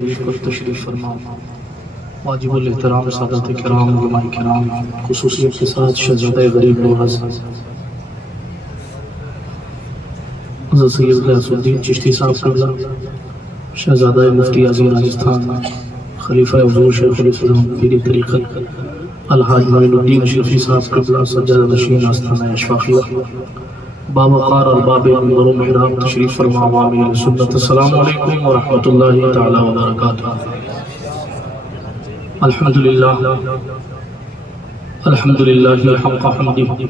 پر تشریف فرما واجب الاحترام سادات کرام علماء کرام خصوصیت کے ساتھ شہزادہ غریب نواز حضرت سید غیاث الدین چشتی صاحب قبلہ شہزادہ مفتی اعظم راجستھان خلیفہ حضور شیخ الاسلام پیری طریقت الحاج معین الدین اشرفی صاحب قبلہ سجادہ نشین آستانہ اشفاقیہ بابقار الباب منبر و محراب تشریف فرما عوامل سنت السلام علیکم ورحمۃ اللہ تعالی وبرکاتہ الحمدللہ حق حمدہ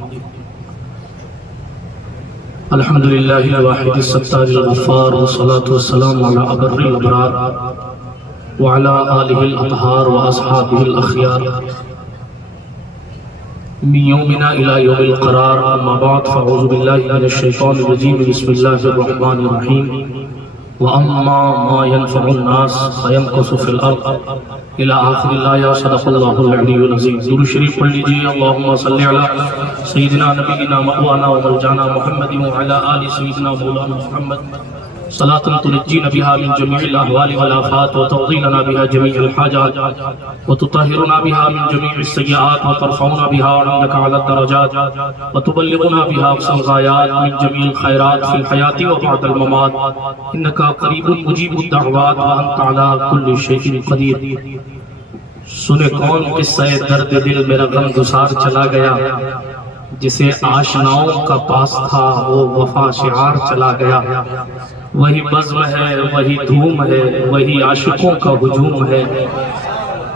الحمدللہ الواحد الستار الغفار والصلاة والسلام علی ابر الابرار وعلی آلہ الاطہار واصحابہ الاخیار من یومنا الى یوم القرار اما بعد فاعوذ باللہ من الشیطان الرجیم بسم اللہ الرحمن الرحیم واما ما ينفع الناس فيمكث في الارض الى آخر الآیہ صدق اللہ العلی العظیم. درود شریف پڑھ لیجئے. اللہم صلی علی سیدنا نبینا مأوانا ومرجانا محمد وعلی آل سیدنا مولانا محمد صلاة تنجینا بها من جميع الأهوال والآفات وتقضينا بها جميع الحاجات وتطهرنا بها من جميع السيئات وترفعنا بها عندك على الدرجات وتبلغنا بها أقصى الغايات من جميع الخيرات في الحياة وبعد الممات إنك قريب مجيب الدعوات وأنت على كل شيء قدير. سنے کون قصہ درد دل میرا غم گسار چلا گیا جسے آشناؤں کا پاس تھا وہ وفا شعار چلا گیا. وہی بزم ہے وہی دھوم ہے وہی عاشقوں کا ہجوم ہے.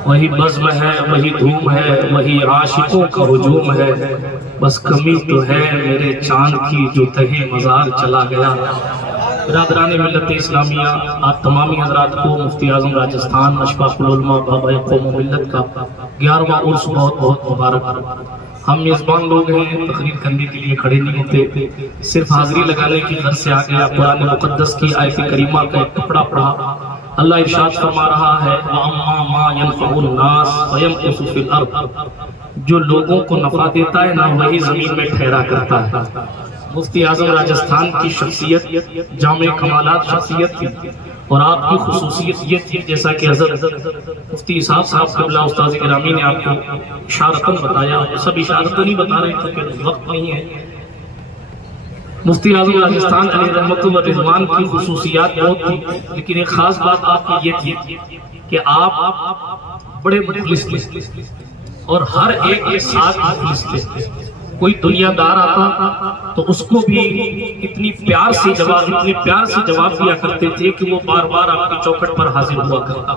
وہی بزم ہے وہی دھوم ہے وہی عاشقوں کا ہجوم ہے. بس کمی تو ہے میرے چاند کی جو تہے مزار چلا گیا. برادران ملت اسلامیہ آپ تمامی حضرات کو مفتی اعظم راجستھان اشفاق العلماء بابا قوم و ملت کا 11واں عرس بہت بہت مبارک. ہم میزبان لوگ ہیں، تقریر کرنے کے لیے کھڑے نہیں ہوتے، صرف حاضری لگانے کی غرض سے آگے قرآن مقدس کی آیت کریمہ کا ایک ٹکڑا پڑھا. اللہ ارشاد فرما رہا ہے وَأَمَّا مَا يَنْفَعُ النَّاسَ فَيَمْكُثُ فِي الْأَرْضِ. جو لوگوں کو نفع دیتا ہے نہ وہی زمین میں ٹھہرا کرتا ہے. مفتی اعظم راجستھان کی شخصیت جامع کمالات شخصیت تھی اور آپ کی خصوصیت یہ تھی جیسا کہ حضرت مفتی صاحب قبلہ استاذ گرامی نے آپ کو اشارتاً بتایا. سب اشارتاً نہیں بتا رہے تھے کہ وقت نہیں ہے. مفتی اعظم راجستھان علیہ رحمت و رضوان کی خصوصیات بہت تھی، لیکن ایک خاص بات آپ کی یہ تھی کہ آپ بڑے مخلص تھے اور ہر ایک کے ساتھ مخلص تھے. کوئی دنیا دار آتا تو اس کو بھی اتنی پیار سے جواب دیا کرتے تھے کہ وہ بار بار آپ کی چوکھٹ پر حاضر ہوا کرتا.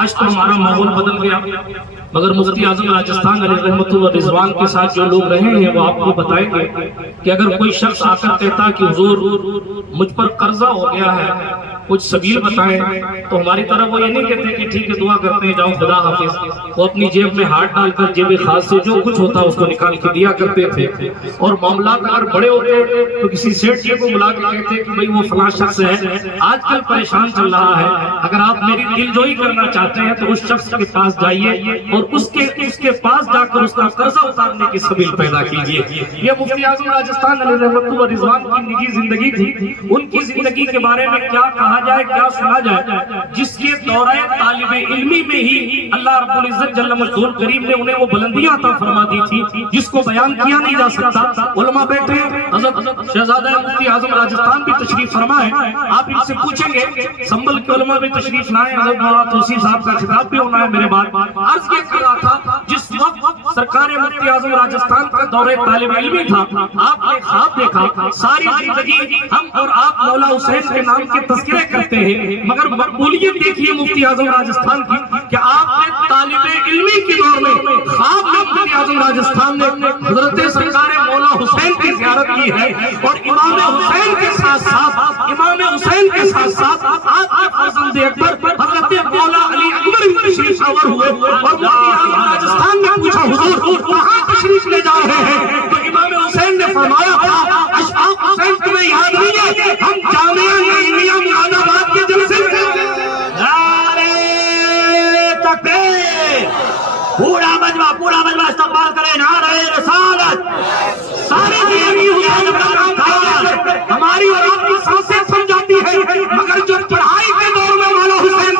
آج تو ہمارا ماحول بدل گیا، مگر مفتی اعظم راجستھان علیہ رحمت و رضوان کے ساتھ جو لوگ رہے ہیں وہ آپ کو بتائیں گے کہ اگر کوئی شخص آ کر کہتا کہ حضور مجھ پر قرضہ ہو گیا ہے کچھ سبیل بتائیں، تو ہماری طرف وہ یہ نہیں کہتے کہ ٹھیک ہے دعا کرتے ہیں جاؤ خدا حافظ. وہ اپنی جیب میں ہاتھ ڈال کر جیب خاص سے جو کچھ ہوتا اس کو نکال کے دیا کرتے تھے. اور معاملات اگر بڑے ہوتے تو کسی سیٹ جی کو بلا کے کہتے کہ بھئی وہ فلاں شخص ہے آج کل پریشان چل رہا ہے، اگر آپ میری دل جوئی کرنا چاہتے ہیں تو اس شخص کے پاس جائیے اور اس کے پاس جا کر اس کا قرضہ اتارنے کی سبیل پیدا کیجیے. یہ مفتی اعظم راجستھان علیہ رحمت و رضوان کی نجی زندگی تھی. ان کی زندگی کے بارے میں کیا کہا جائے کیا سنا جائے، جس کے دورہ طالب علمی میں ہی اللہ رب العزت جل مجدول کریم نے انہیں وہ بلندیاں عطا فرما دی تھی جس کو بیان کیا نہیں جا سکتا. علماء بیٹھے حضرت شہزادہ مفتی اعظم راجستھان بھی تشریف فرمائے. آپ ان سے پوچھیں گے سنبل کے علماء بھی تشریف لائیں. حضرت مولانا توصیف صاحب کا خطاب بھی ہونا ہے میرے بعد. عرض یہ کر رہا تھا جس وقت سرکار مفتی اعظم راجستھان کا دورہ طالب علمی تھا آپ نے خواب دیکھا ساری زندگی ہم اور آپ مولا حسین کے نام کے تذکرے کرتے ہیں، مگر مقبولیت دیکھیے مفتی اعظم راجستھان کی کہ آپ نے طالب علمی کے دور میں خواب میں مفتی اعظم راجستھان نے حضرت سرکار مولا حسین کی زیارت کی ہے اور امام حسین کے ساتھ ساتھ آپ کے فرزند اکبر حضرت مولا علی اکبر بھی تشریف آور ہوئے. اور مفتی اعظم راجستھان نے پوچھا حضور کہاں تشریف لے جا رہے ہیں، تو امام حسین نے فرمایا تھا اشفاق حسین تمہیں یاد نہیں ہے ہم جامعہ نعیمیہ مراد آباد کے جلسے میں پورا مجمع استقبال کرے نعرہ رسالت. سارے ہماری اور آپ کی سانسیں سمجھاتی ہے، مگر جو پڑھائی کے دور میں مولا حسین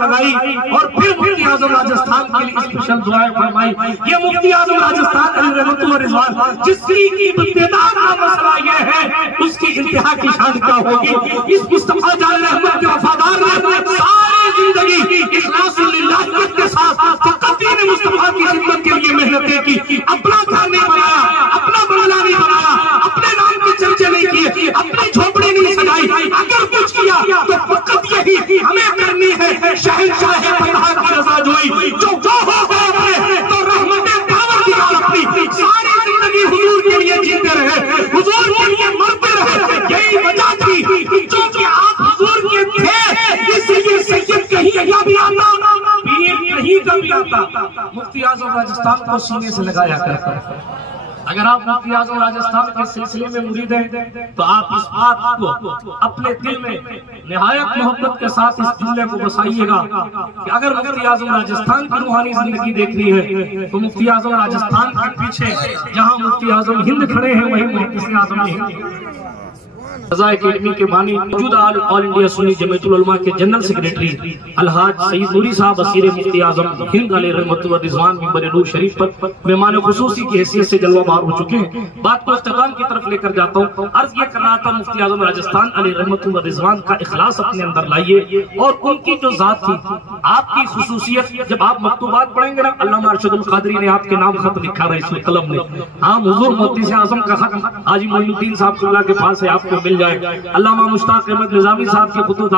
لگائی اور پھر مفتی اعظم راجستھان کے لیے اسپیشل دعائیں فرمائی. یہ مفتی اعظم راجستھان علی رحمت اللہ رضوان جس کی ابتدا کا مسئلہ یہ ہے اس کی انتہا کی شان کیا ہوگی. اس مصطفیٰ جان رحمت کے وفادار نے ساری زندگی اخلاص للہ کے ساتھ فقط دین مصطفیٰ کی خدمت کے لیے محنتیں کی. اپنا گھر نہیں بنایا, اپنا بنگلہ نہیں بنایا, اپنے نام کے چرچے نہیں کیے, اپنی جھوپڑی نہیں سجائی. اگر کچھ کیا تو فقط یہی ہمیں کرنی ہے شہنشاہ فتح کی رضا جوئی. جو ہو گئے تو رحمت پاور دکھا اپنی ساری زندگی حضور کے لیے جیتے رہے, حضور کے لیے مرتے رہے. یہی وجہ تھی چونکہ آپ حضور کے تھے اس لیے سید کہیں کا بھی آتا, پیر کہیں کا بھی آتا, مفتی اعظم راجستھان کو سینے سے لگایا کرتا. اگر آپ مفتی اعظم راجستھان کے سلسلے میں مرید ہیں تو آپ اس بات کو اپنے دل میں نہایت محبت کے ساتھ اس جملے کو بسائیے گا کہ اگر مفتی اعظم راجستھان کی روحانی زندگی دیکھنی ہے تو مفتی اعظم راجستھان کے پیچھے جہاں مفتی اعظم ہند کھڑے ہیں وہی مفتی اعظم ہند. رضا اکیڈمی کے بانی موجودہ آل انڈیا سنی جمعیت العلماء کے جنرل سیکریٹری الحاج سید نوری صاحب اسیر مفتی اعظم ہند علیہ رحمت اللہ رضوان منبر نور شریف پر مہمان خصوصی کی حیثیت سے جلوہ بار ہو چکے ہیں. بات کو اختتام کی طرف لے کر جاتا ہوں. عرض یہ کر رہا تھا مفتی اعظم راجستھان علیہ رحمت اللہ رضوان کا اخلاص اپنے اندر لائیے اور ان کی جو ذات تھی, آپ کی خصوصیت. جب آپ مکتوبات پڑھیں گے نا, علامہ ارشد القادری نے آپ کے نام خط لکھا رئیس القلم نے. ہاں حضور مفتی اعظم کا خط حاجی معین الدین صاحب اللہ کے پاس ہے, آپ کو مل جائے. علامہ مشتاق احمد نظامی صاحب کے خطوط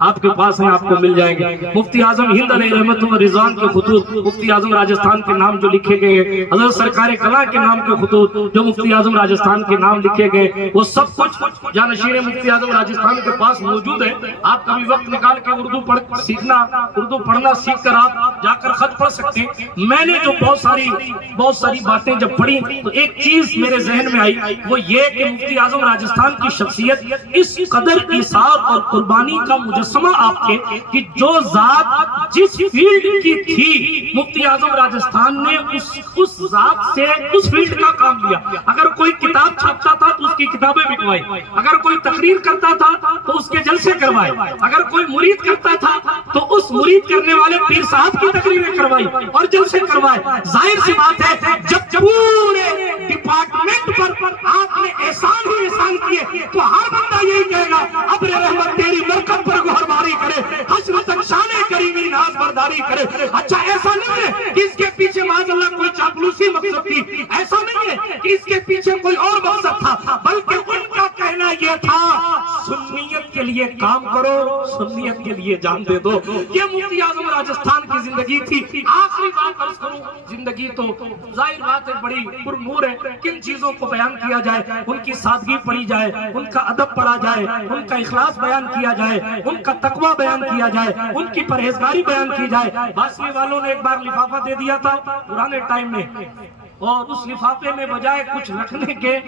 آپ کے پاس ہیں, آپ کو مل جائیں گے. مفتی اعظم ہند علیہ رحمت اللہ رضوان کے خطوط, مفتی اعظم راجستھان کے نام جو لکھے گئے ہیں, حضرت سرکار کلا کے نام کے خطوط جو مفتی اعظم راجستھان کے نام لکھے گئے, وہ سب کچھ جانشین مفتی اعظم راجستھان کے پاس موجود ہے. آپ کبھی وقت نکال کے اردو پڑھنا سیکھ کر آپ جا کر خط پڑھ سکتے ہیں. میں نے جو بہت ساری باتیں جب پڑھی تو ایک چیز میرے ذہن میں آئی, وہ یہ کہ مفتی اعظم راجستھان کی شخصیت اس قدر ایثار اور قربانی کا مجسمہ آپ کے کہ جو ذات جس فیلڈ کی تھی مفتی اعظم راجستھان نے اس ذات سے اس فیلڈ کا کام لیا. اگر کوئی کتاب چھاپتا تھا تو اس کی کتابیں بکوائی, اگر کوئی تقریر کرتا تھا تو اس کے جلسے کروائے, اگر کوئی مرید کرتا تھا تو اس مرید کرنے والے پیر صاحب کی تقریریں کروائی اور جلسے کروائے. ظاہر سی بات ہے جب پورے ڈپارٹمنٹ پر آپ نے احسان ہی احسان کیے تو ہر بندہ یہی کہے گا ابر رحمت تیری مرکب پر گہرباری کرے, حشر تک شان کریمی ناز برداری کرے. اچھا ایسا نہیں ہے کہ اس کے پیچھے معاذ اللہ کوئی چاپلوسی مقصد تھی, ایسا نہیں ہے کہ اس کے پیچھے کوئی اور مقصد تھا, بلکہ ان کا کہنا یہ تھا سنیت کے لیے کام کرو, سنیت کے لیے جان دے دو. یہ مفتی اعظم راجستھان کی زندگی تھی. آخری بات عرض کروں, زندگی تو ظاہر بات ہے بڑی پرنور ہے, کن چیزوں کو بیان کیا جائے, ان کی سادگی پڑھی جائے, ان کا ادب پڑھا جائے, ان کا اخلاص بیان کیا جائے, ان کا تقوی بیان کیا جائے, ان کی پرہیزگاری بیان کی جائے. باسوی والوں نے ایک بار لفافہ دے دیا تھا پرانے ٹائم میں, اور اس لفافے میں بجائے کچھ رکھنے کے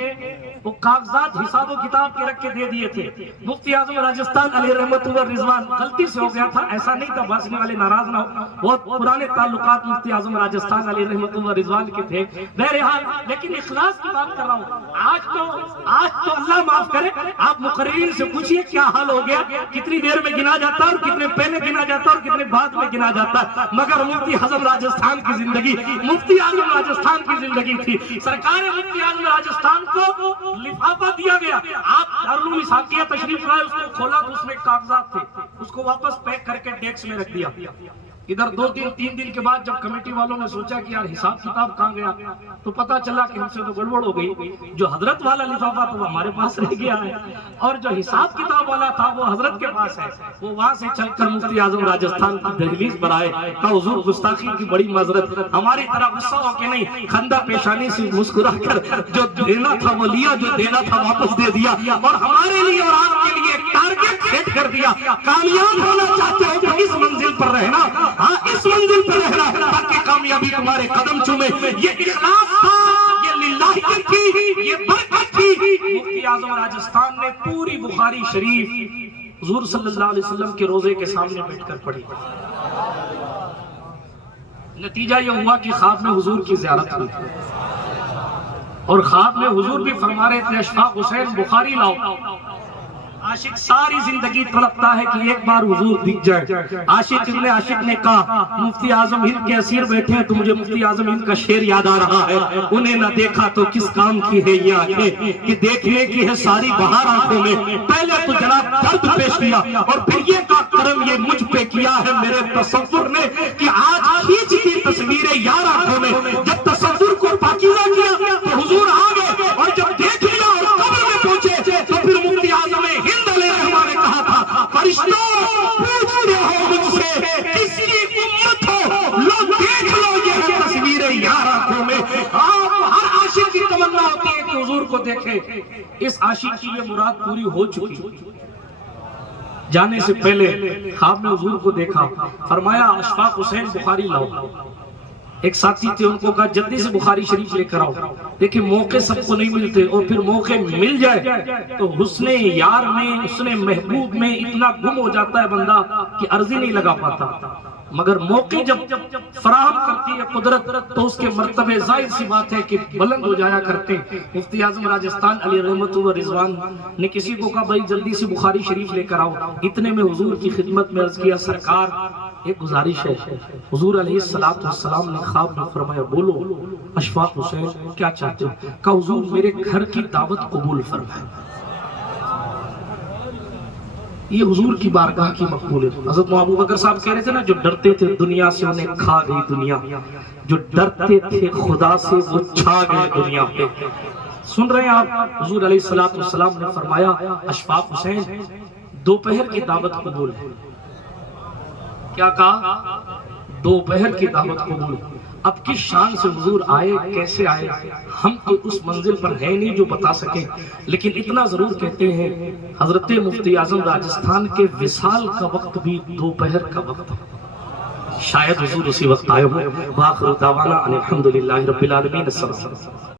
وہ کاغذات حساب و کتاب کے رکھ کے دے دیے تھے. مفتی اعظم راجستھان علیہ رحمت اللہ رضوان غلطی سے ہو گیا تھا, ایسا نہیں تھا, باسنی والے ناراض نہ ہو, بہت پرانے تعلقات مفتی اعظم راجستھان علیہ رحمت اللہ رضوان کے تھے. بہرحال لیکن اخلاص کی بات کر رہا ہوں. آج تو اللہ معاف کرے, آپ مقررین سے پوچھئے کیا حال ہو گیا, کتنی دیر میں گنا جاتا ہے اور کتنے پہلے گنا جاتا ہے اور کتنے بعد میں گنا جاتا ہے. مگر مفتی اعظم راجستھان کی زندگی, مفتی اعظم راجستھان کی زندگی تھی. سرکار مفتی اعظم راجستھان کو لفافہ دیا گیا, آپ دارالعلوم اسحاقیہ تشریف لائے, اس کو کھولا تو اس میں کاغذات تھے, اس کو واپس پیک کر کے ڈیسک میں رکھ دیا. ادھر 2-3 دن کے بعد جب کمیٹی والوں نے سوچا کہ یار حساب کتاب کہاں گیا, تو پتا چلا کہ ہم سے تو گڑبڑ ہو گئی. جو حضرت والا لفافہ تھا وہ ہمارے پاس رہ گیا ہے, اور جو حساب کتاب والا تھا وہ حضرت کے پاس ہے. وہ وہاں سے چل کر مفتی اعظم راجستھان کی دہلیز پر آئے, کہ حضور گستاخی کی بڑی معذرت, ہماری طرح غصہ ہو کے نہیں, خندہ پیشانی سے مسکرا کر جو دینا تھا وہ لیا, جو دینا تھا واپس دے دیا, اور ہمارے لیے اور آپ کے لیے ایک ٹارگٹ سیٹ کر دیا. کامیاب ہونا چاہتے ہو تو اس منزل پر رہنا, ہاں اس منزل پر رہنا تاکہ کامیابی تمہارے قدم چومے. یہ اخلاص تھا, یہ للہیت تھی, یہ برکت تھی. مفتی اعظم راجستھان نے پوری بخاری شریف حضور صلی اللہ علیہ وسلم کے روزے کے سامنے بیٹھ کر پڑھی. نتیجہ یہ ہوا کہ خواب میں حضور کی زیارت ہوئی, اور خواب میں حضور بھی فرما رہے تھے اشفاق حسین بخاری لاؤ. عاشق ساری زندگی تڑپتا ہے کہ ایک بار حضور دکھ جائے. عاشق ابن عاشق نے کہا مفتی اعظم ہند کے اسیر بیٹھے ہیں تو مجھے مفتی اعظم ہند کا شعر یاد آ رہا ہے. انہیں نہ دیکھا تو کس کام کی ہے یہ آنکھیں کہ دیکھنے کی ہے ساری بہار آنکھوں میں. پہلے تو جناب درد پیش کیا اور پھر یہ کا کرم یہ مجھ پہ کیا ہے میرے تصور نے کہ آج کھینچ کی تصویریں یار آنکھوں میں. جب تصور کو پاکیزہ کیا تو حضور آ گئے اور جب دیکھ لیا اور قبر میں پہنچے تو پھر مفتی اعظم ہند علیہ السلام نے کہا تھا فرشتوں پوچھتے ہو مجھ سے کس کی امت ہو لو دیکھ لو یہ ہے تصویریں یار آنکھوں میں. ہر عاشق کی تمنا ہوتی ہے کہ حضور کو دیکھے. اس عاشق کی یہ مراد پوری ہو چکی. جانے سے پہلے خواب میں حضور کو دیکھا. فرمایا اشفاق حسین بخاری لاؤ. ایک ساتھی تھے ان کو کہا جلدی سے بخاری شریف لے کر آؤ. دیکھیں موقع سب کو نہیں ملتے اور پھر موقع مل جائے تو حسن یار میں حسن محبوب میں اتنا گم ہو جاتا ہے بندہ کہ عرضی نہیں لگا پاتا. مگر موقع جب فراہم کرتی ہے قدرت تو اس کے مرتبے ظاہر سی بات ہے کہ بلند ہو جایا کرتے. مفتی اعظم راجستھان علی رحمت و رضوان نے کسی کو کہا بھائی جلدی سے بخاری شریف لے کر آؤ. اتنے میں حضور کی خدمت میں عرض کیا سرکار ایک گزارش ہے. حضور علیہ السلام نے خواب میں فرمایا بولو اشفاق حسین کیا چاہتے ہو؟ کہا حضور میرے گھر کی دعوت قبول فرمائے. یہ حضور کی بارگاہ کی مقبولیت. حضرت ابو بکر صاحب کہہ رہے تھے نا جو ڈرتے تھے دنیا سے انہیں کھا گئی دنیا, جو ڈرتے تھے خدا سے وہ چھا گئے دنیا پہ. سن رہے ہیں آپ حضور علیہ السلام نے فرمایا اشفاق حسین دوپہر کی دعوت قبول ہے. کیا کہا؟ دوپہر کی دعوت قبول. اب کس شان سے حضور آئے کیسے آئے ہم تو اس منزل پر ہے نہیں جو بتا سکیں, لیکن اتنا ضرور کہتے ہیں حضرت مفتی اعظم راجستھان کے وصال کا وقت بھی دوپہر کا وقت ہے. شاید حضور اسی وقت آئے ہوں. وآخر دعوانا ان الحمدللہ رب العالمین.